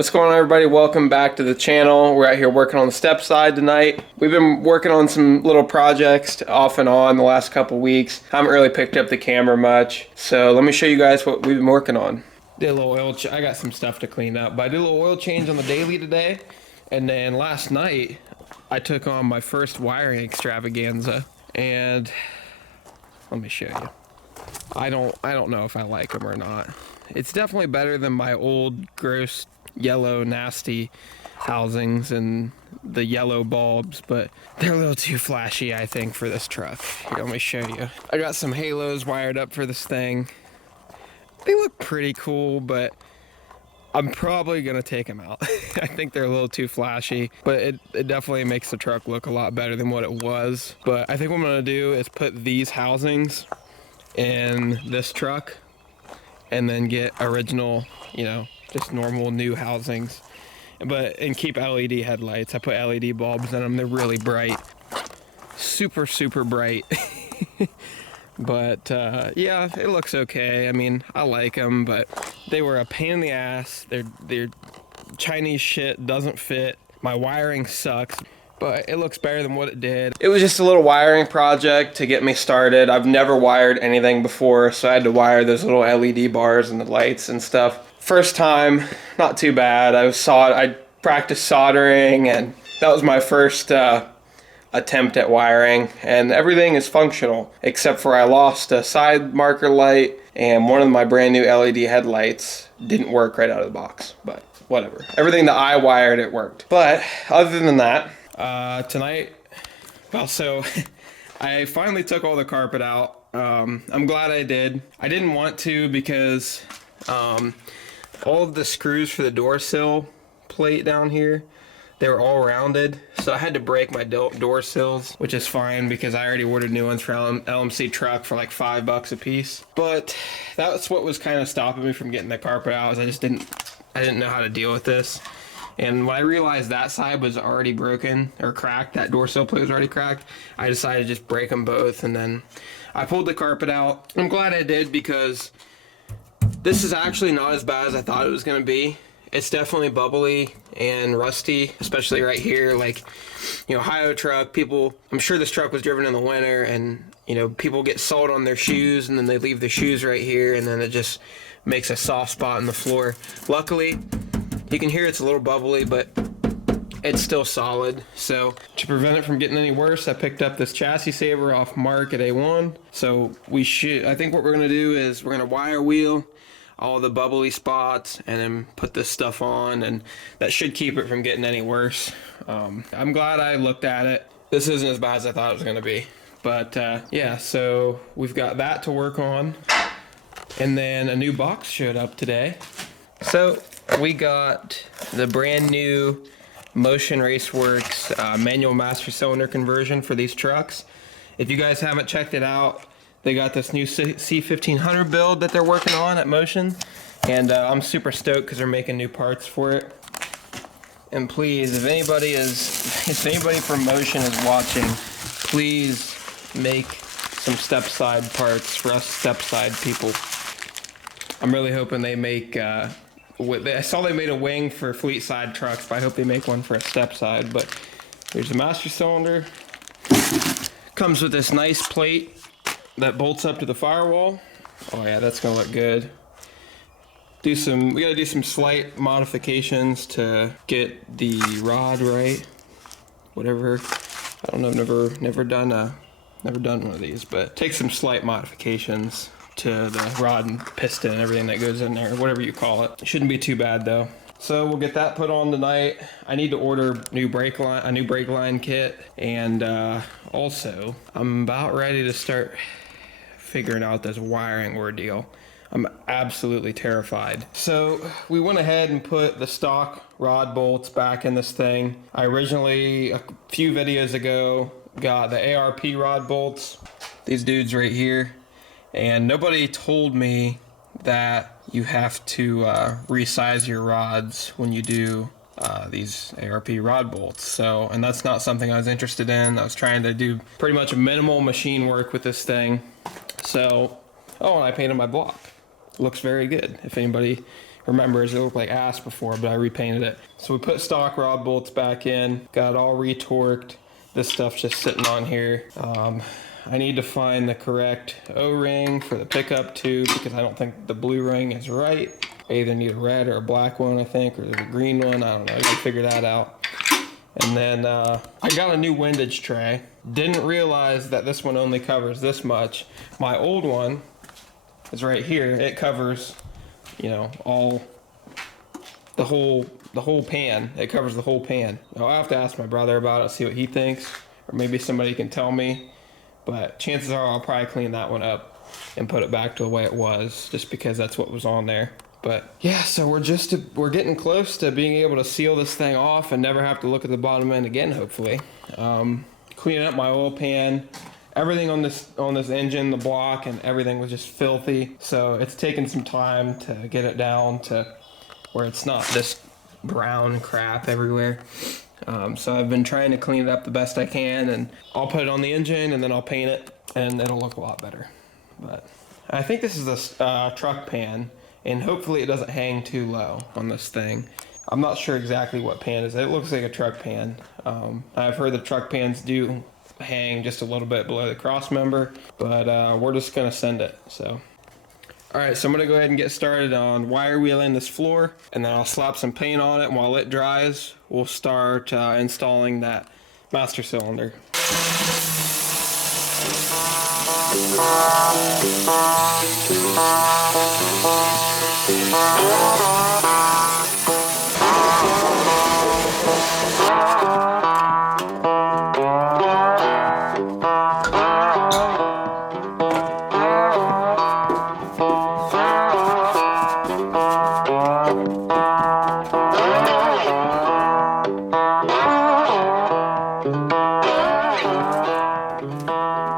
What's going on, everybody? Welcome back to the channel. We're out here working on the step side tonight. We've been working on some little projects off and on the last couple weeks. Haven't really picked up the camera much, so let me show you guys what we've been working on. Did a little oil I got some stuff to clean up, but I did a little oil change on the daily today, and then last night I took on my first wiring extravaganza, and let me show you. I don't know if I like them or not. It's definitely better than my old gross yellow nasty housings and the yellow bulbs, but they're a little too flashy, I think, for this truck. Here, let me show you. I got some halos wired up for this thing. They look pretty cool, but I'm probably gonna take them out. I think they're a little too flashy, but it definitely makes the truck look a lot better than what it was. But I think what I'm gonna do is put these housings in this truck and then get original, you know, just normal new housings, and keep LED headlights. I put LED bulbs in them. They're really bright, super bright. But yeah, it looks okay. I mean, I like them, but they were a pain in the ass. They're Chinese shit, doesn't fit. My wiring sucks, but it looks better than what it did. It was just a little wiring project to get me started. I've never wired anything before, so I had to wire those little LED bars and the lights and stuff. First time, not too bad. I practiced soldering, and that was my first attempt at wiring, and everything is functional except for I lost a side marker light, and one of my brand new LED headlights didn't work right out of the box, but whatever. Everything that I wired, it worked. But other than that, tonight, well, so I finally took all the carpet out. I'm glad I did. I didn't want to because all of the screws for the door sill plate down here, they were all rounded, so I had to break my door sills, which is fine because I already ordered new ones from LMC truck for like $5 a piece. But that's what was kind of stopping me from getting the carpet out, is I didn't know how to deal with this. And when I realized that side was already broken or cracked, that door sill plate was already cracked, I decided to just break them both, and then I pulled the carpet out. I'm glad I did because this is actually not as bad as I thought it was gonna be. It's definitely bubbly and rusty, especially right here. Like, you know, Ohio truck, people, I'm sure this truck was driven in the winter, and, you know, people get salt on their shoes and then they leave their shoes right here, and then it just makes a soft spot in the floor. Luckily, you can hear it's a little bubbly, but it's still solid. So to prevent it from getting any worse, I picked up this chassis saver off Mark at A1. So I think what we're gonna do is we're gonna wire wheel all the bubbly spots and then put this stuff on, and that should keep it from getting any worse. I'm glad I looked at it. This isn't as bad as I thought it was gonna be. But yeah, so we've got that to work on. And then a new box showed up today. So we got the brand new Motion Raceworks manual master cylinder conversion for these trucks. If you guys haven't checked it out, they got this new C1500 build that they're working on at Motion, and I'm super stoked because they're making new parts for it. And please, if anybody from Motion is watching, please make some step side parts for us step side people. I'm really hoping they make. I saw they made a wing for fleet side trucks, but I hope they make one for a step side. But here's a master cylinder. Comes with this nice plate that bolts up to the firewall. Oh yeah, that's gonna look good. We gotta do some slight modifications to get the rod right. Whatever. I don't know, I've never done one of these, but take some slight modifications to the rod and piston and everything that goes in there, whatever you call it. Shouldn't be too bad though. So we'll get that put on tonight. I need to order a new brake line kit, and also I'm about ready to start figuring out this wiring ordeal. I'm absolutely terrified. So we went ahead and put the stock rod bolts back in this thing. I originally, a few videos ago, got the ARP rod bolts, these dudes right here, and nobody told me that you have to resize your rods when you do these ARP rod bolts. So, and that's not something I was interested in. I was trying to do pretty much minimal machine work with this thing. So, oh, and I painted my block. Looks very good. If anybody remember is it looked like ass before, but I repainted it. So we put stock rod bolts back in, got it all retorqued. This stuff's just sitting on here. I need to find the correct O-ring for the pickup tube because I don't think the blue ring is right. I either need a red or a black one, I think, or a green one. I don't know. I gotta figure that out. And then I got a new windage tray. Didn't realize that this one only covers this much. My old one is right here. It covers, you know, all the whole pan. It covers the whole pan. I'll have to ask my brother about it, see what he thinks, or maybe somebody can tell me. But chances are I'll probably clean that one up and put it back to the way it was, just because that's what was on there. But yeah, so we're getting close to being able to seal this thing off and never have to look at the bottom end again, hopefully. Cleaning up my oil pan, everything on this engine, the block and everything was just filthy. So it's taken some time to get it down to where it's not this brown crap everywhere. So I've been trying to clean it up the best I can, and I'll put it on the engine and then I'll paint it and it'll look a lot better. But I think this is a truck pan, and hopefully it doesn't hang too low on this thing. I'm not sure exactly what pan it is. It looks like a truck pan. I've heard the truck pans do hang just a little bit below the cross member, but we're just gonna send it, so. All right, so I'm gonna go ahead and get started on wire wheeling this floor, and then I'll slap some paint on it, and while it dries, we'll start installing that master cylinder.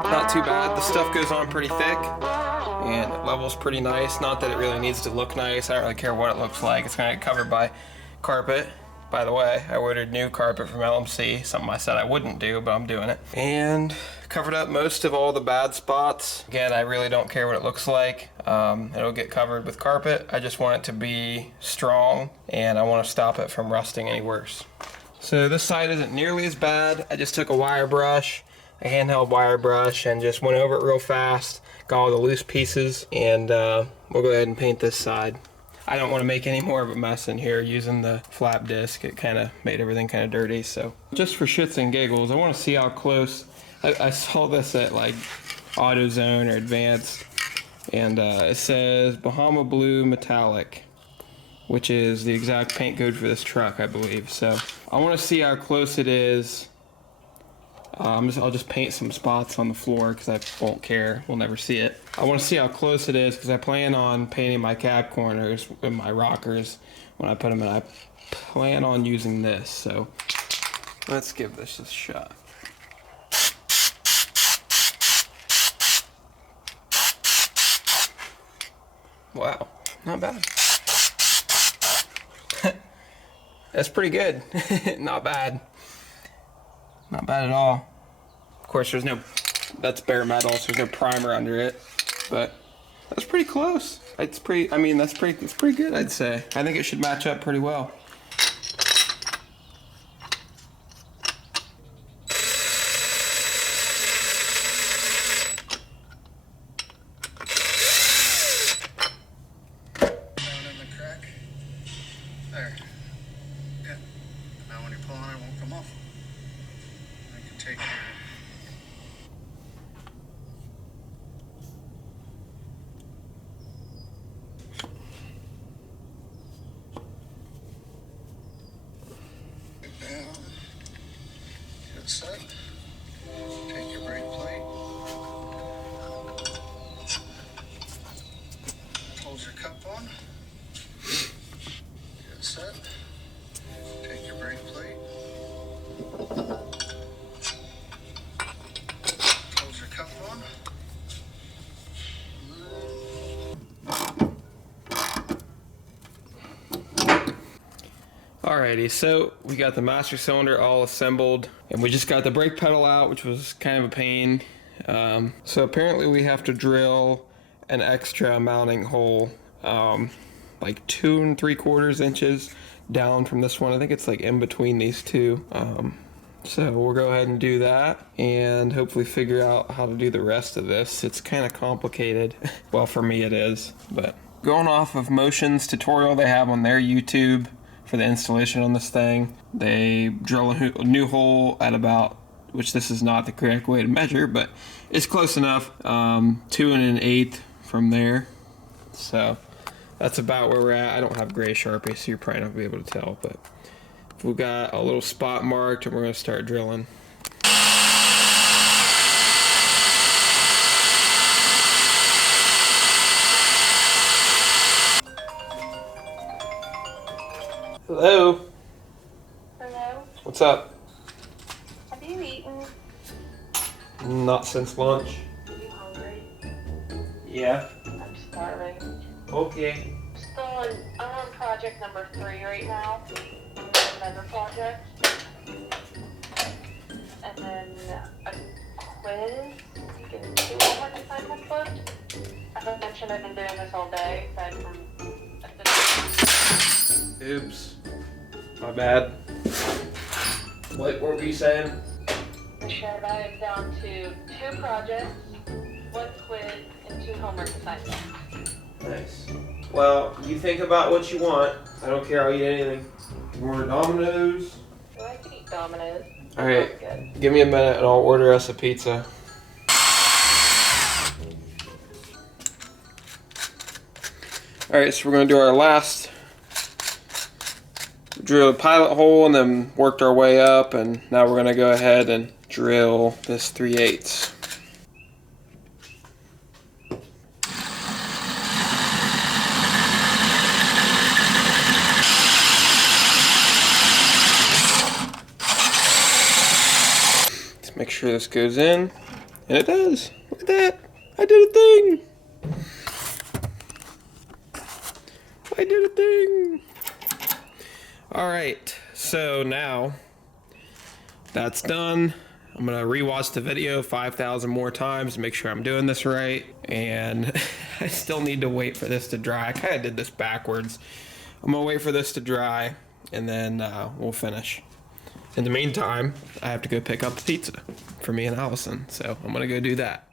Not too bad. The stuff goes on pretty thick and it levels pretty nice. Not that it really needs to look nice. I don't really care what it looks like. It's gonna get covered by carpet. By the way, I ordered new carpet from LMC, something I said I wouldn't do, but I'm doing it. And covered up most of all the bad spots. Again, I really don't care what it looks like. It'll get covered with carpet. I just want it to be strong, and I want to stop it from rusting any worse. So this side isn't nearly as bad. I just took a wire brush, a handheld wire brush, and just went over it real fast, got all the loose pieces, and we'll go ahead and paint this side. I don't want to make any more of a mess in here using the flap disc. It kind of made everything kind of dirty. So just for shits and giggles, I want to see how close. I saw this at like AutoZone or Advanced, and it says Bahama Blue Metallic, which is the exact paint code for this truck, I believe. So I want to see how close it is. I'll just paint some spots on the floor because I won't care. We'll never see it. I want to see how close it is because I plan on painting my cab corners and my rockers when I put them in. I plan on using this, so let's give this a shot. Wow, not bad. That's pretty good. Not bad. Not bad at all. Of course, that's bare metal, so there's no primer under it, but that's pretty close. It's pretty good, I'd say. I think it should match up pretty well. Down in the crack. There. Yeah. Now when you pull on it, it won't come off. I can take it down. Get it set. Take your brake plate. Hold your cup on. Get it set. Take your brake plate. Hold your cup on. Alrighty, so we got the master cylinder all assembled, and we just got the brake pedal out, which was kind of a pain. So apparently we have to drill an extra mounting hole. I like 2 3/4 inches down from this one. I think it's like in between these two. So we'll go ahead and do that and hopefully figure out how to do the rest of this. It's kind of complicated. Well, for me it is, but going off of Motion's tutorial they have on their YouTube for the installation on this thing, they drill a new hole at about, which this is not the correct way to measure, but it's close enough, 2 1/8 from there. So that's about where we're at. I don't have gray Sharpie, so you're probably not gonna be able to tell, but we've got a little spot marked and we're gonna start drilling. Hello. Hello? What's up? Have you eaten? Not since lunch. Are you hungry? Yeah. I'm starving. Okay. I'm on project number 3 right now. I'm on another project. And then a quiz. You can do homework assignments left. As I mentioned, I've been doing this all day, aside from Oops. My bad. What were you saying? I said I am down to 2 projects, 1 quiz, and 2 homework assignments. Nice. Well, you think about what you want. I don't care. I'll eat anything. You order Domino's? So I could eat Domino's. All right. Good. Give me a minute and I'll order us a pizza. All right, so we're gonna do our last. Drill a pilot hole and then worked our way up, and now we're gonna go ahead and drill this 3/8. Let's make sure this goes in, and it does. Look at that! I did a thing! I did a thing! Alright, so now that's done. I'm gonna rewatch the video 5,000 more times to make sure I'm doing this right, and I still need to wait for this to dry. I kind of did this backwards. I'm gonna wait for this to dry, and then we'll finish. In the meantime, I have to go pick up the pizza for me and Allison, so I'm gonna go do that.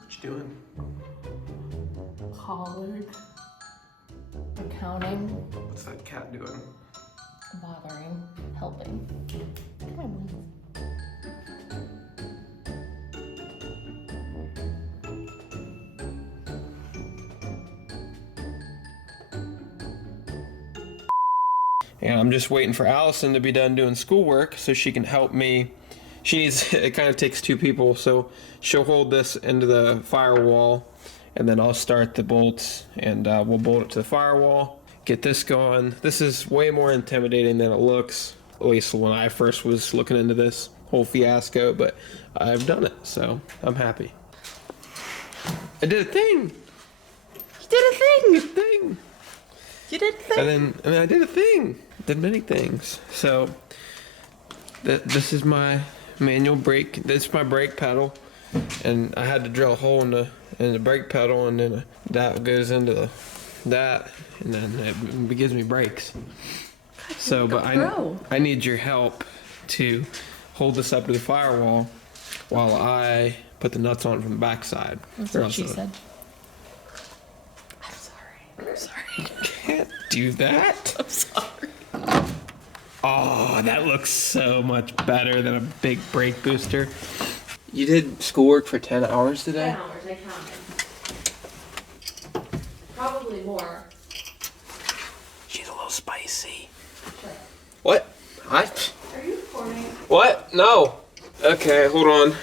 What you doing? Collard. Accounting. What's that cat doing? Bothering. Helping. Come on. And I'm just waiting for Allison to be done doing schoolwork so she can help me. She needs, it kind of takes 2 people, so she'll hold this into the firewall, and then I'll start the bolts, and we'll bolt it to the firewall, get this going. This is way more intimidating than it looks, at least when I first was looking into this whole fiasco, but I've done it, so I'm happy. I did a thing! You did a thing! You did a thing! You did think. And then I did a thing. Did many things. So this is my manual brake. This is my brake pedal, and I had to drill a hole in the brake pedal, and then that goes into that, and then it gives me brakes. So, but I need your help to hold this up to the firewall while I put the nuts on from the backside. That's what she said. I'm sorry. Can't do that. I'm sorry. Oh, that looks so much better than a big brake booster. You did schoolwork for 10 hours today? 10 hours, I counted. Probably more. She's a little spicy. Sure. What? I? Are you recording? What? No. Okay, hold on.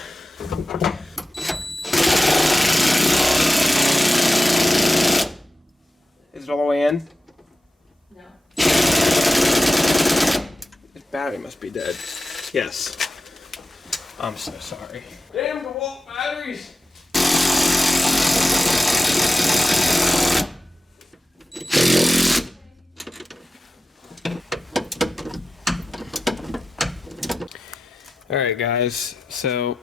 Is it all the way in? No. His battery must be dead. Yes. I'm so sorry. Damn DeWalt batteries! Alright guys, so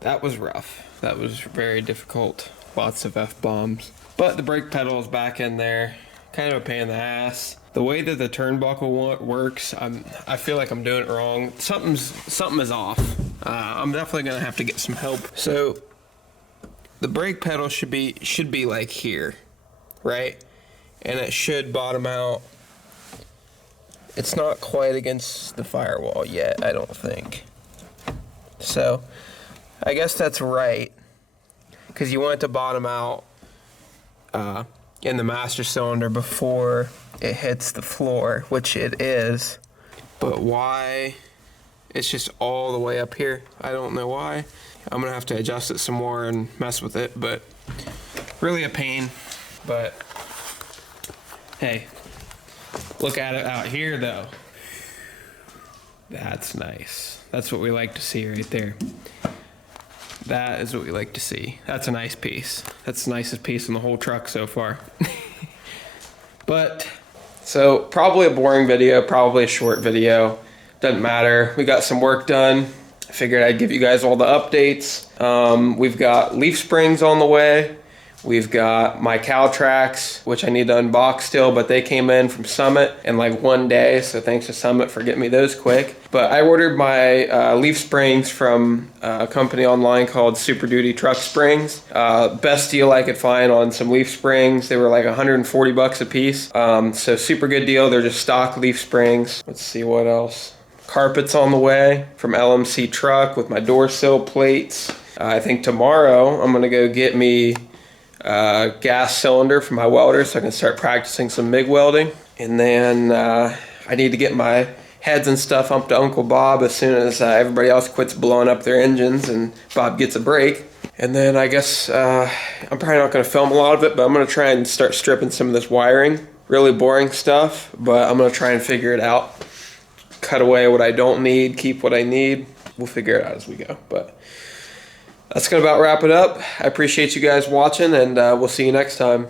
that was rough. That was very difficult. Lots of F-bombs. But the brake pedal is back in there. Kind of a pain in the ass. The way that the turnbuckle works, I feel like I'm doing it wrong. Something is off. I'm definitely gonna have to get some help. So the brake pedal should be like here, right? And it should bottom out. It's not quite against the firewall yet, I don't think. So I guess that's right, because you want it to bottom out in the master cylinder before it hits the floor, which it is. But why it's just all the way up here? I don't know why. I'm gonna have to adjust it some more and mess with it, but really a pain. But hey, look at it out here though. That's nice. That's what we like to see right there. That is what we like to see. That's a nice piece. That's the nicest piece in the whole truck so far. But, so probably a boring video, probably a short video. Doesn't matter. We got some work done. I figured I'd give you guys all the updates. We've got leaf springs on the way. We've got my cow tracks, which I need to unbox still, but they came in from Summit in like one day, so thanks to Summit for getting me those quick. But I ordered my leaf springs from a company online called Super Duty Truck Springs. Best deal I could find on some leaf springs. They were like 140 bucks a piece. So super good deal. They're just stock leaf springs. Let's see what else. Carpets on the way from LMC Truck with my door sill plates. I think tomorrow I'm gonna go get me gas cylinder for my welder so I can start practicing some MIG welding. And then I need to get my heads and stuff up to Uncle Bob as soon as everybody else quits blowing up their engines and Bob gets a break. And then I guess I'm probably not going to film a lot of it, but I'm going to try and start stripping some of this wiring. Really boring stuff, but I'm going to try and figure it out. Cut away what I don't need, keep what I need. We'll figure it out as we go. But that's going to about wrap it up. I appreciate you guys watching, and we'll see you next time.